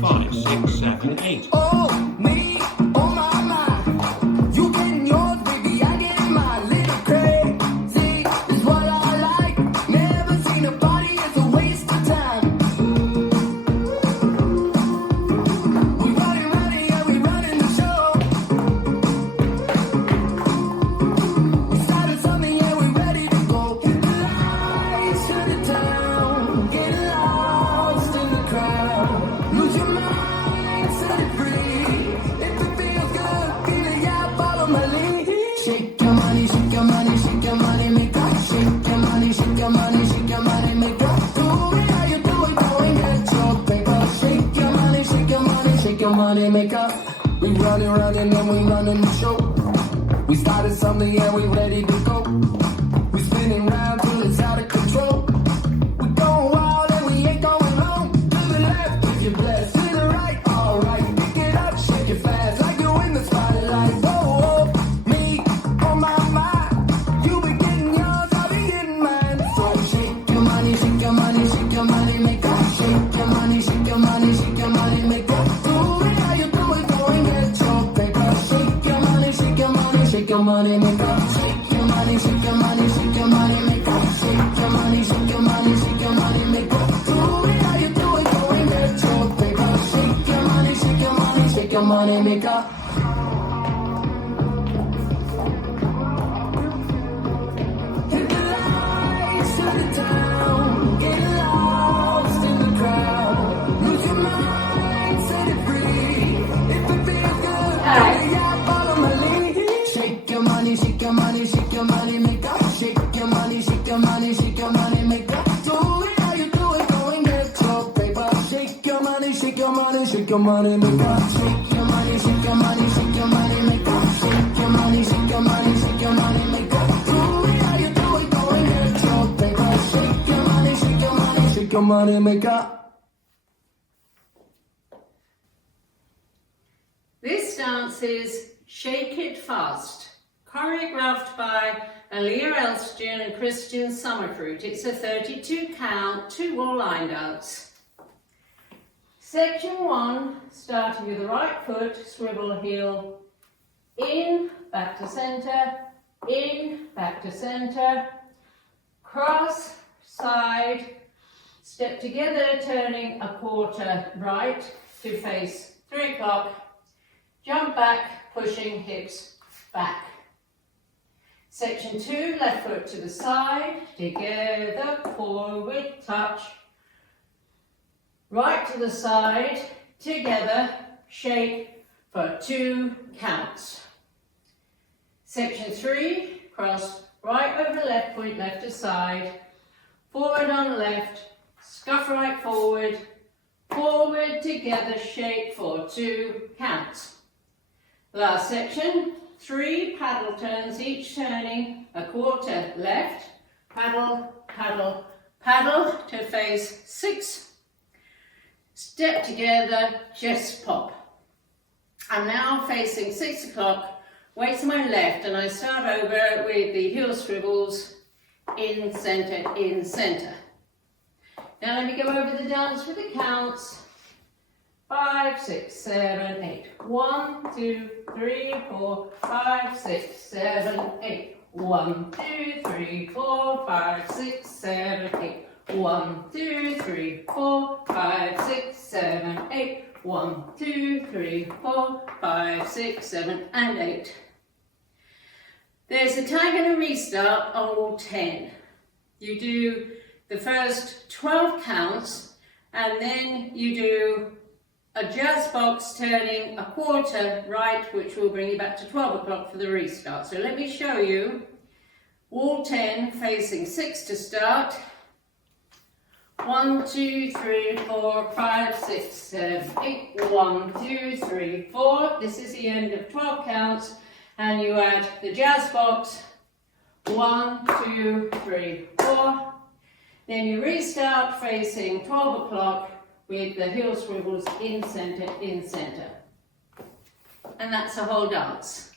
5, 6, 7, 8. Oh, me, oh my, my. You getting yours, baby, I getting mine. Little crazy is what I like. Never seen a party, it's a waste of time. We running, yeah, we running the show. We started something, yeah, we ready to go. Hit the lights, turn it down. Get lost in the crowd. Lose your mind, set it free. If it feels good, feel it, yeah, follow my lead. Shake your money, shake your money, shake your money, make up. Shake your money, shake your money, shake your money, make up. Do it how you do it, go and get your paper. Shake your money, shake your money, shake your money, make up. We running, and we running the show. We started something, yeah, we ready to go. We spinning round till it's out of control. We going wild and we ain't going home. To the left if you're blessed, to the right, alright. Pick it up, shake it fast, like you're in the spotlight. Whoa, whoa, me, oh my, you be getting yours, I'll be getting mine. So shake your money, shake your money, shake your money, make up. Shake your money, shake your money, shake your money, make up. Do it how you do it, go and get your paper. Shake your money, shake your money, shake your money, make up. Shake your money, shake your money, shake your money, make up. Shake your money, shake your money, shake your money, make up. Do it how you do it, go and get your paper. Shake your money, shake your money, shake your money, make up. Hit the lights, shut it down. Get lost in the crowd. Lose your mind, set it free. If it feels good, yeah, follow my lead. Shake your money, shake your money, shake your money, make up. Shake your money, shake your money, shake your money, make up. Do it how you do it, go and get your paper. Shake your money, shake your money, shake your money, make up. Shake your money, shake your money, shake your money, make up. Shake your money, shake your money, shake your money, make up. Do it how you do it, go and get your paper. Shake your money, shake your money, shake your money, make up. This dance is Shake It Fast, choreographed by Aaliyah Elston and Christian Summerfruit. It's a 32 count, 2-wall line dance. Section 1, starting with the right foot, swivel heel, in, back to center, in, back to center, cross, side, step together, turning a quarter right to face 3 o'clock, jump back, pushing hips back. Section 2, left foot to the side, together, forward, touch, right to the side, together, shake for 2 counts. Section 3, cross right over left foot, left to side, forward on left, scuff right forward, forward, together, shake for 2 counts. Last section, 3 paddle turns, each turning a quarter left, paddle, paddle, paddle to face 6, step together, chest pop. I'm now facing 6 o'clock, weight to my left, and I start over with the heel swivels, in, center, in, center. Now let me go over the dance with the counts. 5, 6, 7, 8. 1, 2, 3, 4, 5, 6, 7, 8. 1, 2, 3, 4, 5, 6, 7, 8. 1, 2, 3, 4, 5, 6, 7, 8. 1, 2, 3, 4, 5, 6, 7, and 8. There's a tag and a restart on wall 10. You do the first 12 counts, and then you do a jazz box turning a quarter right, which will bring you back to 12 o'clock for the restart. So let me show you wall 10 facing 6 to start. 1, 2, 3, 4, 5, 6, 7, 8. 1, 2, 3, 4. This is the end of 12 counts, and you add the jazz box. 1, 2, 3, 4. Then you restart facing 12 o'clock with the heel swivels in center, in center. And that's the whole dance.